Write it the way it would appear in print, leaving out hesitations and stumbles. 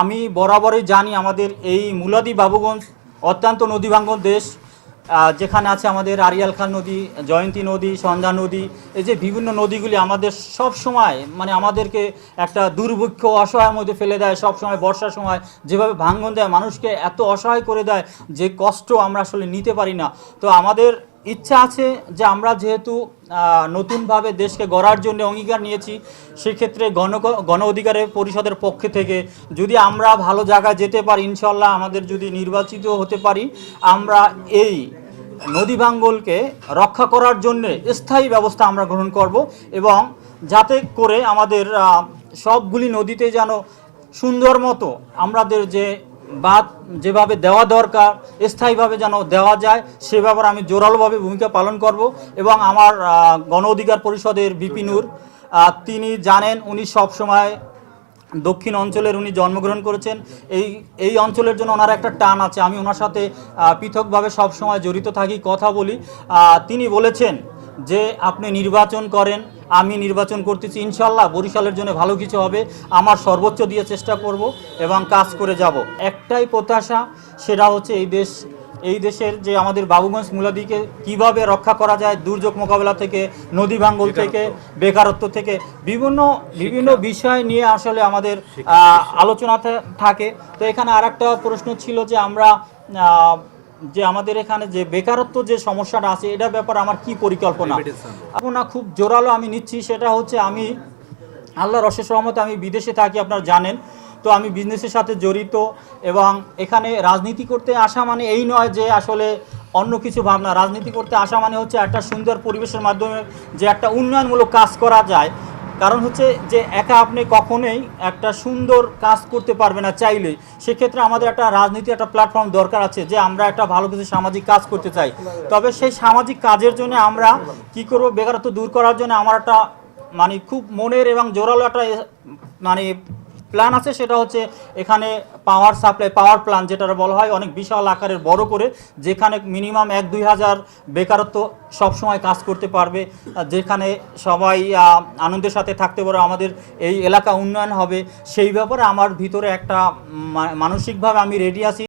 আমি বরাবরই জানি আমাদের এই মুলাদি বাবুগঞ্জ অত্যন্ত নদীভাঙ্গন দেশ, যেখানে আছে আমাদের আরিয়াল খান নদী, জয়ন্তী নদী, সন্ধ্যা নদী। এই যে বিভিন্ন নদীগুলি আমাদের সব সময় মানে আমাদেরকে একটা দুর্ভিক্ষ অসহায়ের মধ্যে ফেলে দেয়। সব সময় বর্ষার সময় যেভাবে ভাঙন দেয়, মানুষকে এত অসহায় করে দেয় যে কষ্ট আমরা আসলে নিতে পারি না। তো আমাদের ইচ্ছা আছে যে আমরা যেহেতু নতুনভাবে দেশকে গড়ার জন্য অঙ্গীকার নিয়েছি, সেক্ষেত্রে গণ অধিকারের পরিষদের পক্ষে থেকে যদি আমরা ভালো জায়গায় যেতে পারি, ইনশাল্লাহ আমাদের যদি নির্বাচিত হতে পারি, আমরা এই নদী ভাঙ্গনকে রক্ষা করার জন্য স্থায়ী ব্যবস্থা আমরা গ্রহণ করব, এবং যাতে করে আমাদের সবগুলি নদীতে যেন সুন্দর মতো আমাদের যে বাঁধ যেভাবে দেওয়া দরকার স্থায়ীভাবে যেন দেওয়া যায়, সে ব্যাপারে আমি জোরালোভাবে ভূমিকা পালন করব। এবং আমার গণ অধিকার পরিষদের বিপি নূর, তিনি জানেন উনি সবসময় দক্ষিণ অঞ্চলের উনি জন্মগ্রহণ করেছেন। এই অঞ্চলের জন্য ওনার একটা টান আছে। আমি ওনার সাথে পৃথকভাবে সবসময় জড়িত থাকি, কথা বলি। তিনি বলেছেন যে আপনি নির্বাচন করেন, আমি নির্বাচন করতেছি, ইনশাল্লাহ বরিশালের জন্য ভালো কিছু হবে। আমার সর্বোচ্চ দিয়ে চেষ্টা করব এবং কাজ করে যাব। একটাই প্রত্যাশা, সেটা হচ্ছে এই দেশের যে আমাদের বাবুগঞ্জ মুলাদিকে কিভাবে রক্ষা করা যায় দুর্যোগ মোকাবেলা থেকে, নদী ভাঙ্গন থেকে, বেকারত্ব থেকে, বিভিন্ন বিষয় নিয়ে আসলে আমাদের আলোচনা থাকে। তো এখানে আরেকটা প্রশ্ন ছিল যে আমরা যে আমাদের এখানে যে বেকারত্ব যে সমস্যাটা আছে, এটার ব্যাপারে আমার কি পরিকল্পনা খুব জোরালো আমি নিচ্ছি। সেটা হচ্ছে আমি আল্লাহর অশেষ রহমতে আমি বিদেশে থাকি, আপনারা জানেন। তো আমি বিজনেসের সাথে জড়িত, এবং এখানে রাজনীতি করতে আসা মানে এই নয় যে আসলে অন্য কিছু ভাবনা। রাজনীতি করতে আসা মানে হচ্ছে একটা সুন্দর পরিবেশের মাধ্যমে যে একটা উন্নয়নমূলক কাজ করা যায়। কারণ হচ্ছে যে একা আপনি কখনোই একটা সুন্দর কাজ করতে পারবে না চাইলে। সেক্ষেত্রে আমাদের একটা রাজনীতি একটা প্ল্যাটফর্ম দরকার আছে, যে আমরা একটা ভালো কিছু সামাজিক কাজ করতে চাই। তবে সেই সামাজিক কাজের জন্য আমরা কি করব, বেকারত্ব দূর করার জন্য আমার একটা মানে খুব মনের এবং জোরালো একটা মানে প্ল্যান আছে। সেটা হচ্ছে এখানে পাওয়ার সাপ্লাই, পাওয়ার প্ল্যান্ট যেটা বলা হয়, অনেক বিশাল আকারের বড় করে, যেখানে মিনিমাম 1-2 হাজার বেকারত্ব সবসময় কাজ করতে পারবে, যেখানে সবাই আনন্দের সাথে থাকতে পারে, আমাদের এই এলাকা উন্নয়ন হবে। সেই ব্যাপারে আমার ভিতরে একটা মানসিকভাবে আমি রেডি আছি।